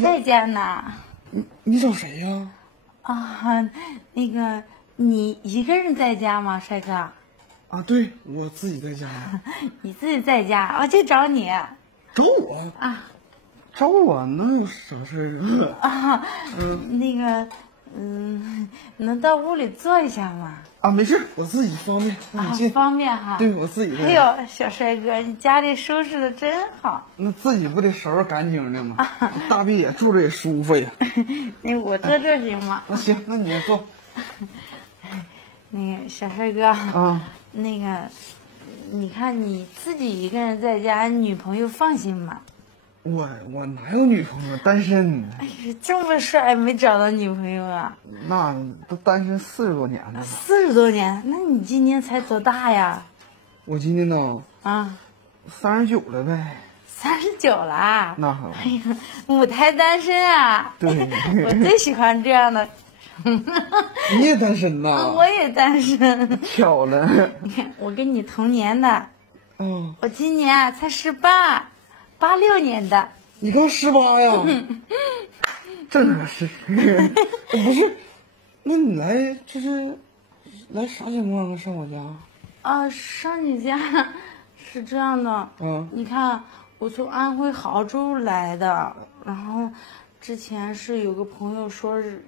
在家呢。你找谁呀？啊，那个你一个人在家吗，帅哥？啊，对，我自己在家。你自己在家，我就找你。找我啊？找我能有啥事啊？啊，那个，能到屋里坐一下吗？啊，没事，我自己方便。啊，方便哈。对，我自己。哎呦，小帅哥，你家里收拾的真好。那自己不得收拾干净的吗？大毕业住着也舒服呀。那我坐这行吗？那行，那你坐。那个小帅哥啊，那个，你看你自己一个人在家，女朋友放心吗？我哪有女朋友，单身呢。哎呀，这么帅没找到女朋友啊？那都单身40多年了。40多年？那你今年才多大呀？我今年呢？啊，39了呗。39了？那好。哎呀，母胎单身啊！对，我最喜欢这样的。你也单身呐？我也单身。巧了。你看，我跟你同年的。嗯。我今年才18，86年的。你刚18呀？正合适。不是，那你来来啥情况啊？上我家？啊，上你家是这样的。你看，我从安徽亳州来的，然后之前是有个朋友说是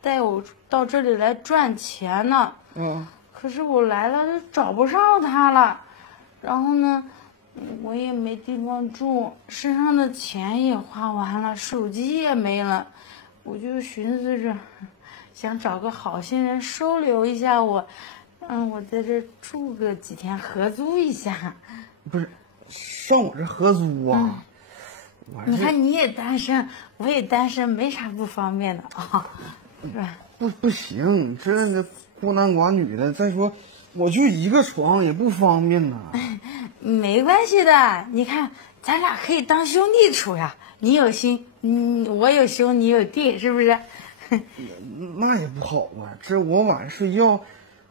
带我到这里来赚钱呢。可是我来了找不上他了，然后呢，我也没地方住，身上的钱也花完了，手机也没了，我就寻思着，想找个好心人收留一下我，我在这住个几天，合租一下。不是，上我这合租啊？你看你也单身，我也单身，没啥不方便的啊，是吧？不行，这孤男寡女的，再说我就一个床也不方便呐。没关系的，你看咱俩可以当兄弟处呀，你有心，我有兄，你有弟，是不是？那也不好啊，这我晚上睡觉，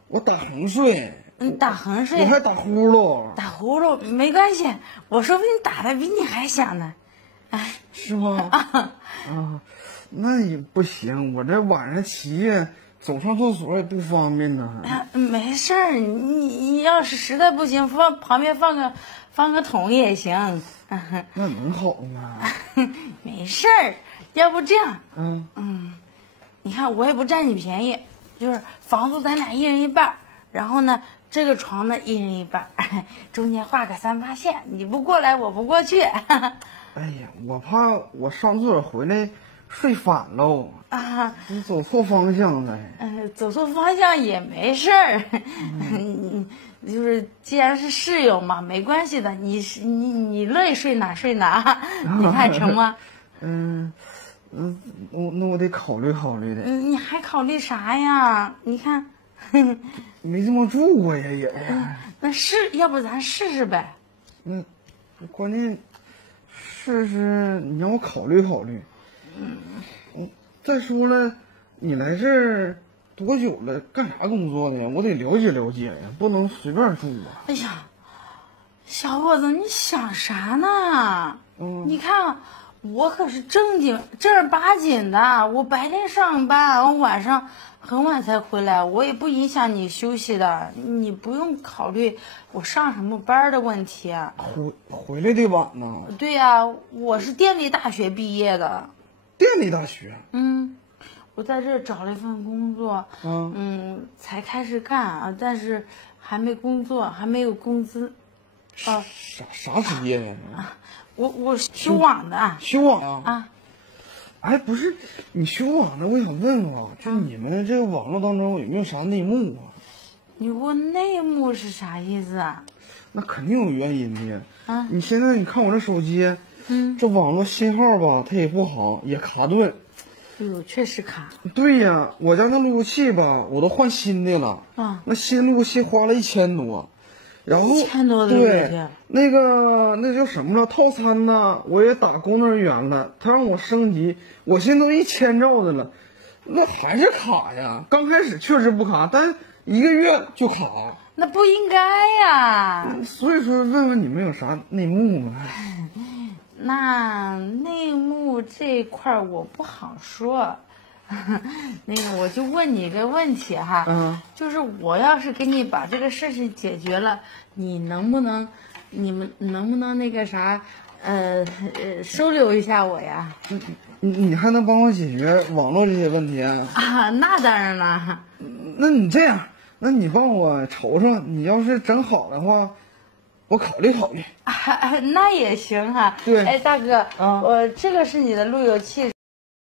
我打横睡。打横睡？我还打呼噜。打呼噜没关系，我说不定打的比你还响呢。哎，是吗？啊，那也不行，我这晚上起夜走上厕所也不方便呢。没事儿，你要是实在不行，旁边放个桶也行。那能好吗？没事儿，要不这样，你看我也不占你便宜，就是房租咱俩一人一半，然后呢，这个床呢一人一半，中间画个3八线，你不过来我不过去。哎呀，我怕我上厕所回来睡反喽啊！你走错方向了。走错方向也没事儿，就是既然是室友嘛，没关系的。你乐意睡哪睡哪，你看成吗？那我得考虑考虑的。你还考虑啥呀？你看，没这么住过呀也。那要不咱试试呗？关键试试，你让我考虑考虑。再说了，你来这儿多久了？干啥工作的呀？我得了解了解呀，不能随便住啊。哎呀，小伙子，你想啥呢？你看，我可是正儿八经的，我白天上班，我晚上很晚才回来，我也不影响你休息的，你不用考虑我上什么班的问题啊。回来的晚呢？对呀，我是电力大学毕业的。电力大学？我在这儿找了一份工作，才开始干啊，但是还没工作，还没有工资。啥职业呀？我修网的。修网啊？哎，不是，你修网的，我想问问，就你们这个网络当中有没有啥内幕啊？你问内幕是啥意思啊？那肯定有原因的。你现在你看我这手机，这网络信号吧，它也不好，也卡顿。哎呦，确实卡。对呀，我家那路由器吧，我都换新的了。那新路由器花了1000多，然后1000多的对，那叫什么了？套餐呢？我也打工作人员了，他让我升级，我现在都1000兆的了，那还是卡呀。刚开始确实不卡，但1个月就卡。那不应该呀。所以说，问问你们有啥内幕吗？那内幕这一块我不好说。那个，我就问你一个问题哈，就是我要是给你把这个事情解决了，你们能不能那个啥，收留一下我呀？你还能帮我解决网络这些问题啊？啊，那当然了。那你这样，那你帮我瞅瞅，你要是整好的话，我考虑考虑。那也行哈。对，哎，大哥，我这个是你的路由器。